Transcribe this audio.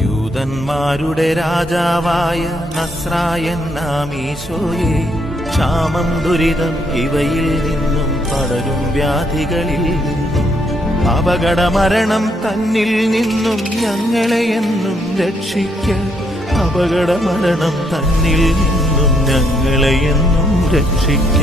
യൂദന്മാരുടെ രാജാവായ നസ്രായൻ നാം ഈശോയെ, ക്ഷാമം ദുരിതം ഇവയിൽ നിന്നും പടരും വ്യാധികളിൽ നിന്നും അപകടമരണം തന്നിൽ നിന്നും ഞങ്ങളെ എന്നും രക്ഷിക്ക. അപകടമരണം തന്നിൽ നിന്നും ഞങ്ങളെ എന്നും രക്ഷിക്ക.